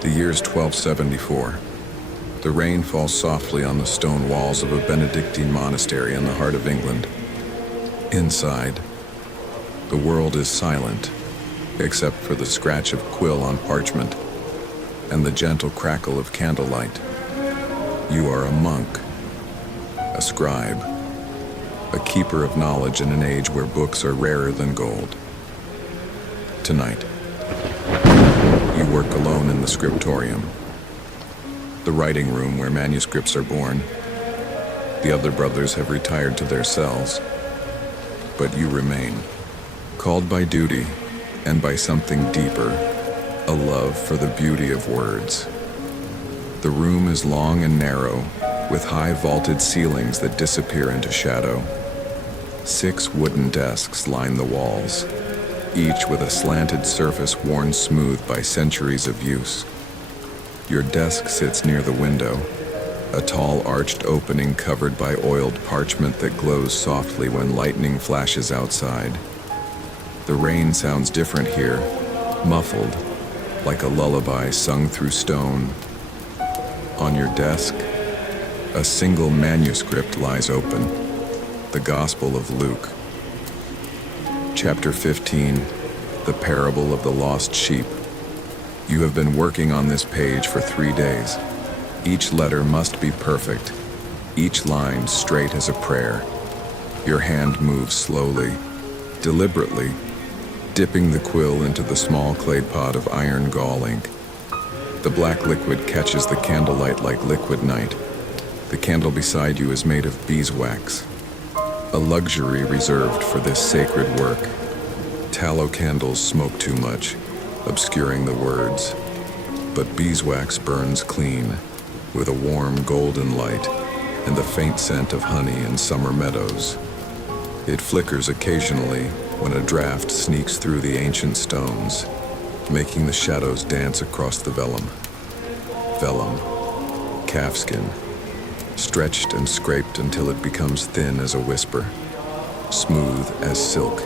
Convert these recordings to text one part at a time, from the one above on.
The year's 1274. The rain falls softly on the stone walls of a Benedictine monastery in the heart of England. Inside, the world is silent, except for the scratch of quill on parchment and the gentle crackle of candlelight. You are a monk, a scribe, a keeper of knowledge in an age where books are rarer than gold. Tonight, you work alone in the Scriptorium, the writing room where manuscripts are born. The other brothers have retired to their cells, but you remain, called by duty and by something deeper, a love for the beauty of words. The room is long and narrow, with high vaulted ceilings that disappear into shadow. 6 wooden desks line the walls, each with a slanted surface worn smooth by centuries of use. Your desk sits near the window, a tall arched opening covered by oiled parchment that glows softly when lightning flashes outside. The rain sounds different here, muffled, like a lullaby sung through stone. On your desk, a single manuscript lies open, the Gospel of Luke. Chapter 15, The Parable of the Lost Sheep. You have been working on this page for 3 days. Each letter must be perfect, each line straight as a prayer. Your hand moves slowly, deliberately, dipping the quill into the small clay pot of iron gall ink. The black liquid catches the candlelight like liquid night. The candle beside you is made of beeswax, a luxury reserved for this sacred work. Tallow candles smoke too much, obscuring the words, but beeswax burns clean, with a warm golden light and the faint scent of honey in summer meadows. It flickers occasionally when a draft sneaks through the ancient stones, making the shadows dance across the vellum. Vellum, calfskin, stretched and scraped until it becomes thin as a whisper, smooth as silk.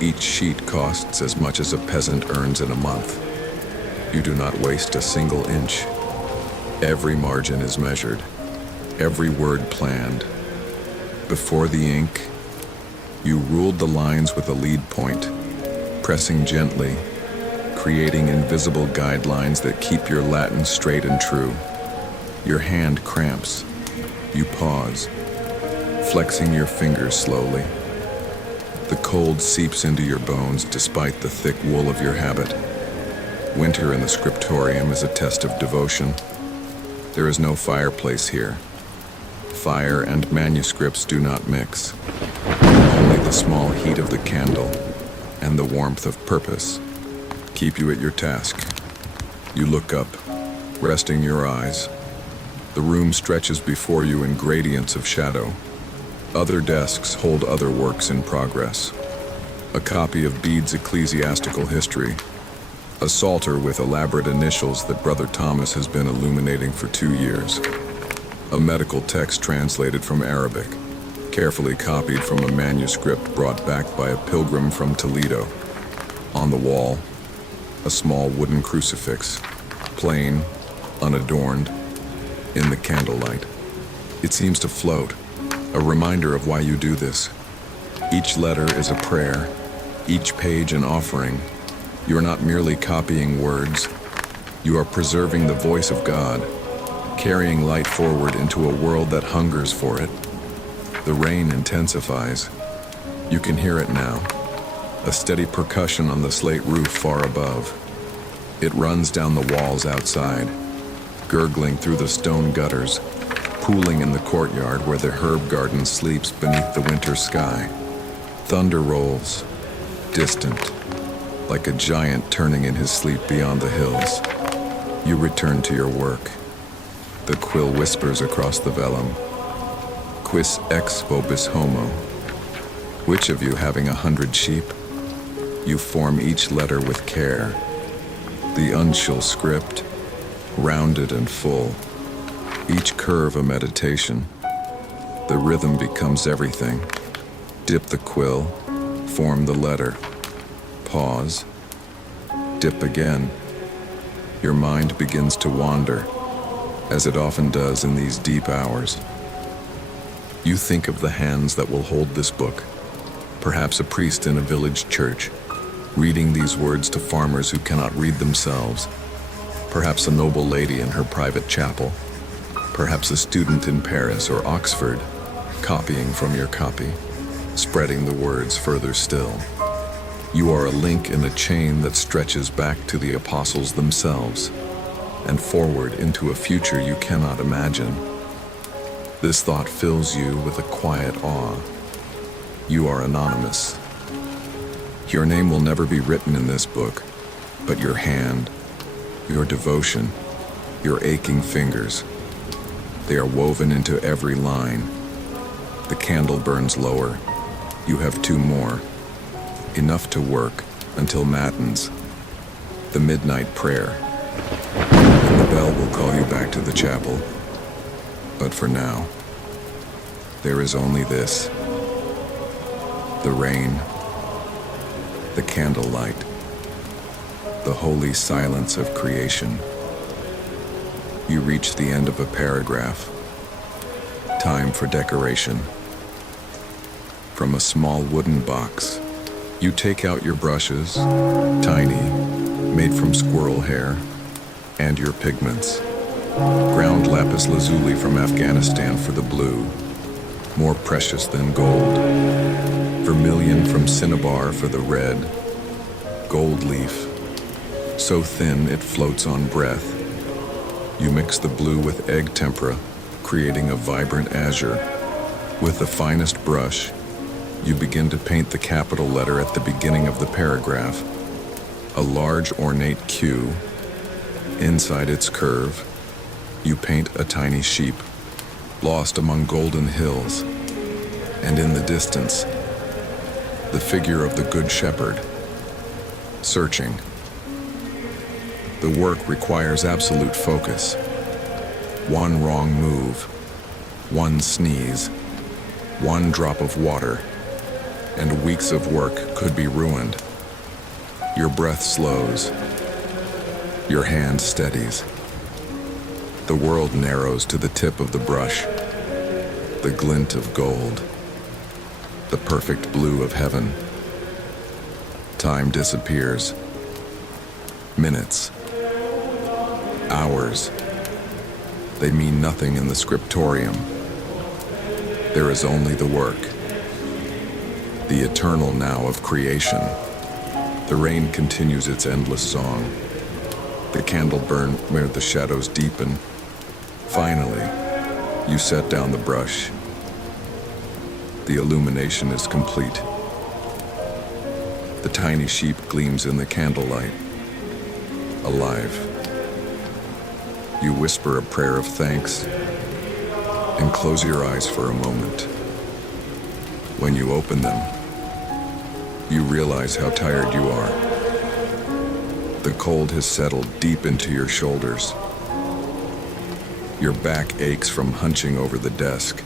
Each sheet costs as much as a peasant earns in a month. You do not waste a single inch. Every margin is measured, every word planned. Before the ink, you ruled the lines with a lead point, pressing gently, creating invisible guidelines that keep your Latin straight and true. Your hand cramps. You pause, flexing your fingers slowly. The cold seeps into your bones despite the thick wool of your habit. Winter in the Scriptorium is a test of devotion. There is no fireplace here. Fire and manuscripts do not mix. Only the small heat of the candle and the warmth of purpose keep you at your task. You look up, resting your eyes. The room stretches before you in gradients of shadow. Other desks hold other works in progress. A copy of Bede's Ecclesiastical History, a psalter with elaborate initials that Brother Thomas has been illuminating for 2 years, a medical text translated from Arabic, carefully copied from a manuscript brought back by a pilgrim from Toledo. On the wall, a small wooden crucifix, plain, unadorned, in the candlelight. It seems to float, a reminder of why you do this. Each letter is a prayer, each page an offering. You are not merely copying words, you are preserving the voice of God, carrying light forward into a world that hungers for it. The rain intensifies. You can hear it now, a steady percussion on the slate roof far above. It runs down the walls outside, gurgling through the stone gutters, pooling in the courtyard where the herb garden sleeps beneath the winter sky. Thunder rolls, distant, like a giant turning in his sleep beyond the hills. You return to your work. The quill whispers across the vellum. Quis ex vobis homo? Which of you having 100 sheep? You form each letter with care. The uncial script, rounded and full. Each curve a meditation. The rhythm becomes everything. Dip the quill, form the letter. Pause. Dip again. Your mind begins to wander, as it often does in these deep hours. You think of the hands that will hold this book, perhaps a priest in a village church, reading these words to farmers who cannot read themselves, perhaps a noble lady in her private chapel, perhaps a student in Paris or Oxford, copying from your copy, spreading the words further still. You are a link in a chain that stretches back to the apostles themselves and forward into a future you cannot imagine. This thought fills you with a quiet awe. You are anonymous. Your name will never be written in this book, but your hand, your devotion, your aching fingers, they are woven into every line. The candle burns lower. You have 2 more. Enough to work until matins, the midnight prayer. And the bell will call you back to the chapel. But for now, there is only this: the rain, the candlelight, the holy silence of creation. You reach the end of a paragraph. Time for decoration. From a small wooden box, you take out your brushes, tiny, made from squirrel hair, and your pigments. Ground lapis lazuli from Afghanistan for the blue, more precious than gold. Vermilion from cinnabar for the red. Gold leaf, so thin it floats on breath. You mix the blue with egg tempera, creating a vibrant azure. With the finest brush, you begin to paint the capital letter at the beginning of the paragraph, a large ornate Q. Inside its curve, you paint a tiny sheep, lost among golden hills, and in the distance, the figure of the Good Shepherd, searching. The work requires absolute focus. One wrong move, one sneeze, one drop of water, and weeks of work could be ruined. Your breath slows. Your hand steadies. The world narrows to the tip of the brush. The glint of gold. The perfect blue of heaven. Time disappears. Minutes. Hours. They mean nothing in the Scriptorium. There is only the work. The eternal now of creation. The rain continues its endless song. The candle burns where the shadows deepen. Finally, you set down the brush. The illumination is complete. The tiny sheep gleams in the candlelight, alive. You whisper a prayer of thanks and close your eyes for a moment. When you open them, you realize how tired you are. The cold has settled deep into your shoulders. Your back aches from hunching over the desk.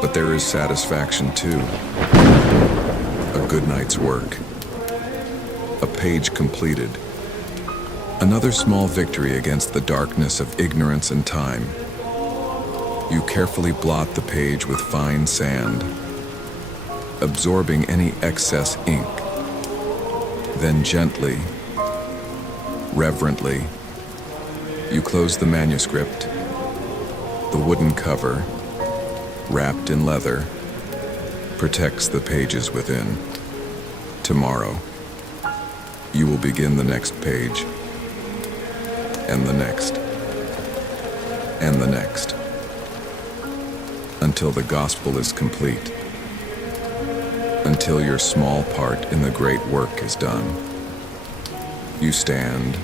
But there is satisfaction too. A good night's work. A page completed. Another small victory against the darkness of ignorance and time. You carefully blot the page with fine sand, absorbing any excess ink. Then gently, reverently, you close the manuscript. The wooden cover, wrapped in leather, protects the pages within. Tomorrow, you will begin the next page, and the next, and the next, until the gospel is complete, until your small part in the great work is done. You stand,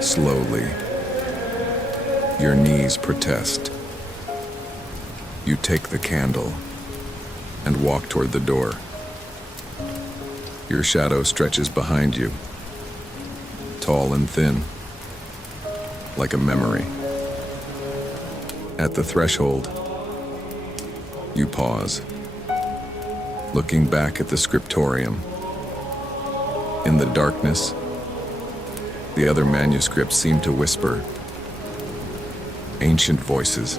slowly, your knees protest. You take the candle and walk toward the door. Your shadow stretches behind you, tall and thin, like a memory. At the threshold, you pause, looking back at the Scriptorium. In the darkness, The other manuscripts seem to whisper. Ancient voices.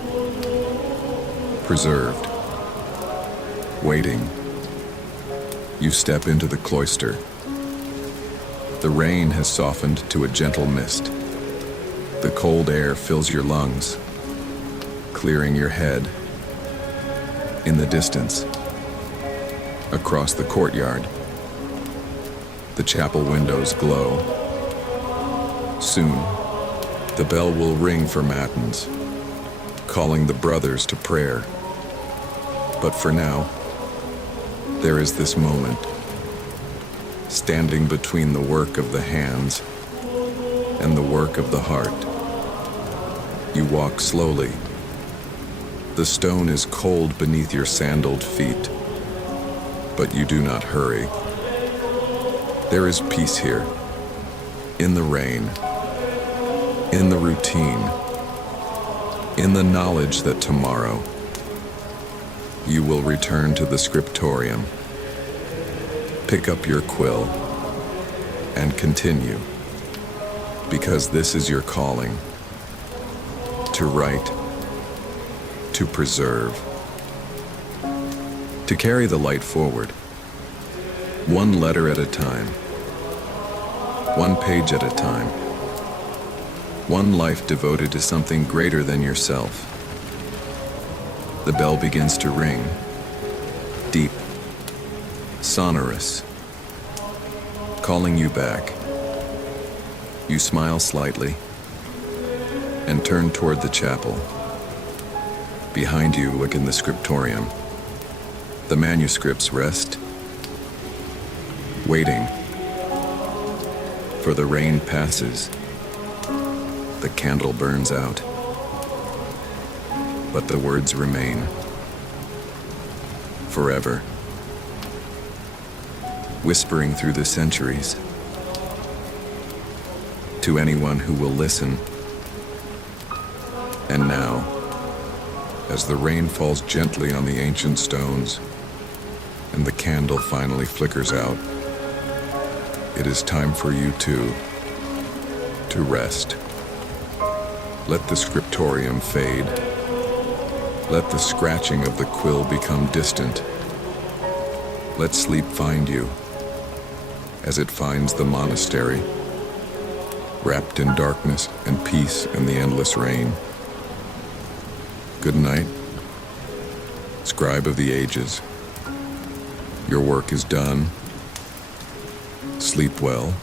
Preserved. Waiting. You step into the cloister. The rain has softened to a gentle mist. The cold air fills your lungs, clearing your head. In the distance, across the courtyard, the chapel windows glow. Soon, the bell will ring for matins, calling the brothers to prayer. But for now, there is this moment, standing between the work of the hands and the work of the heart. You walk slowly. The stone is cold beneath your sandaled feet, but you do not hurry. There is peace here, in the rain, in the routine, in the knowledge that tomorrow you will return to the Scriptorium, pick up your quill, and continue, because this is your calling, to write, to preserve, to carry the light forward, one letter at a time, one page at a time, one life devoted to something greater than yourself. The bell begins to ring, deep, sonorous, calling you back. You smile slightly and turn toward the chapel. Behind you, look in the Scriptorium. The manuscripts rest, waiting. For the rain passes, the candle burns out, but the words remain forever, whispering through the centuries to anyone who will listen. And now, as the rain falls gently on the ancient stones and the candle finally flickers out, it is time for you too to rest. Let the Scriptorium fade. Let the scratching of the quill become distant. Let sleep find you, as it finds the monastery, wrapped in darkness and peace in the endless rain. Good night, scribe of the ages. Your work is done. Sleep well.